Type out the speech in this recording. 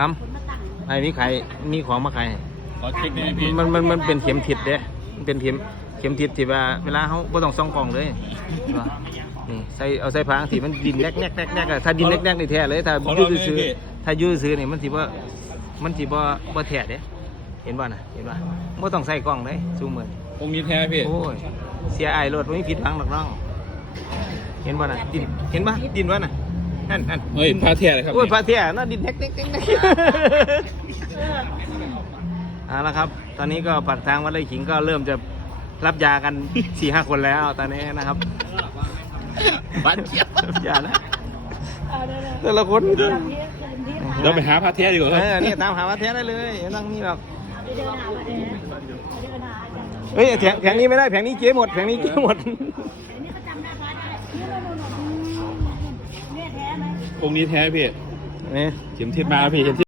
อ้ำไอ้มีใครมีของมาใครขอเช็คได้ไหมพี่มันมันมันเป็นเข็มทิศเด้มันเป็นเข็มเข็มทิศที่ว่าเวลาเขาบ่ต้องส่องกล่องเลยว่านี่ใส่เอาใส่พางสีมันดินแนกแนกแนกแนกอะถ้าดินแนกแนกนี่แท้เลยถ้าอยืดซื้อๆถ้าอยืดซื้อๆนี่มันสิบ่มันสิบ่บ่แท้เด้เห็นบ่น่ะเห็นบ่บ่ต้องใส่กล้องเลยซูมเหมือนองค์นี้แท้พี่โอ้ยเสียอายรถบ่มีผิดหวังหรอกน้องเห็นบ่น่ะดินเห็นบ่ดินบ่น่ะ นั่นนั่นเฮ้ยพาเทียเลยครับโอ้ยพระเทียน่าดินแท็กแท็กแท็กแท็กเอาละครับ ตอนนี้ก็ปากทางวัดไร่ขิงก็เริ่มจะรับยากันสี่ห้าคนแล้วตอนนี้นะครับบ้านเทียรับยาแล้วแต่ละคนเราไปหาพาเทียดีกว่าคเอรับอเนี่ยตามหาวัดแท้ได้เลยไม่ต้องนี่หรอกไปเดินหามาเดินไปเดินหาอาจารย์เฮ้ยแผงแผงนี้ไม่ได้แผงนี้เจ๊หมดแผงนี้เจ๊หมด องค์นี้แท้พี่นี่เข็มทิศมาพี่เข็มทิศ